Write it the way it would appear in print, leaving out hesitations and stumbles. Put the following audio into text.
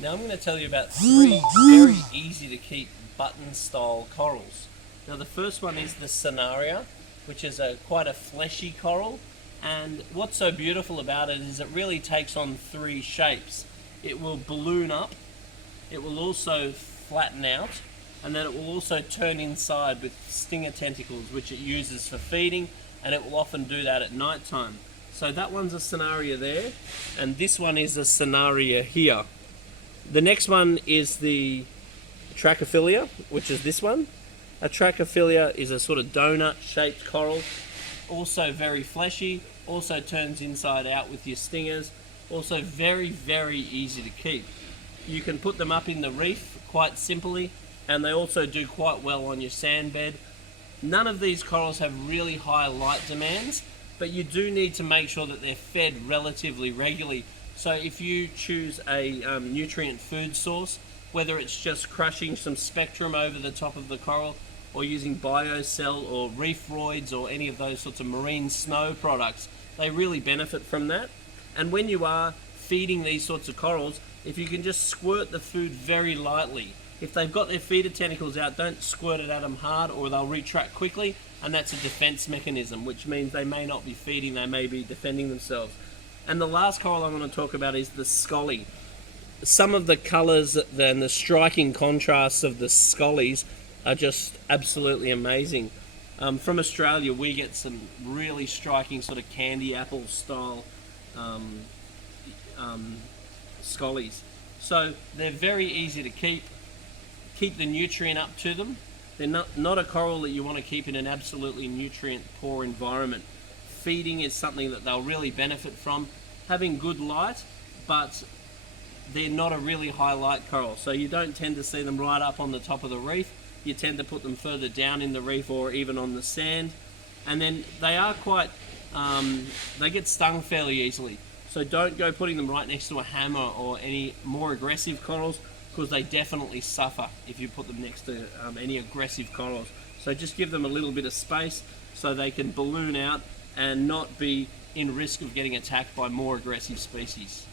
Now I'm going to tell you about three very easy to keep button style corals. Now the first one is the Scenaria, which is quite a fleshy coral, and what's so beautiful about it is it really takes on three shapes. It will balloon up, it will also flatten out, and then it will also turn inside with stinger tentacles, which it uses for feeding, and it will often do that at night time. So that one's a Scenaria there, and this one is a Scenaria here. The next one is the Trachophilia, which is this one. A Trachophilia is a sort of donut shaped coral, also very fleshy, also turns inside out with your stingers, also very, very easy to keep. You can put them up in the reef quite simply, and they also do quite well on your sand bed. None of these corals have really high light demands, but you do need to make sure that they're fed relatively regularly. So if you choose a nutrient food source, whether it's just crushing some spectrum over the top of the coral, or using biocell or reef roids or any of those sorts of marine snow products, they really benefit from that. And when you are feeding these sorts of corals, if you can just squirt the food very lightly. If they've got their feeder tentacles out, don't squirt it at them hard or they'll retract quickly, and that's a defense mechanism, which means they may not be feeding, they may be defending themselves. And the last coral I'm going to talk about is the Scolly. Some of the colours and the striking contrasts of the Scollies are just absolutely amazing. From Australia, we get some really striking sort of candy apple style Scollies. So they're very easy to keep the nutrient up to them. They're not a coral that you want to keep in an absolutely nutrient poor environment. Feeding is something that they'll really benefit from. Having good light, but they're not a really high light coral, so you don't tend to see them right up on the top of the reef. You tend to put them further down in the reef or even on the sand. And then they are quite, they get stung fairly easily. So don't go putting them right next to a hammer or any more aggressive corals, because they definitely suffer if you put them next to any aggressive corals. So just give them a little bit of space so they can balloon out and not be in risk of getting attacked by more aggressive species.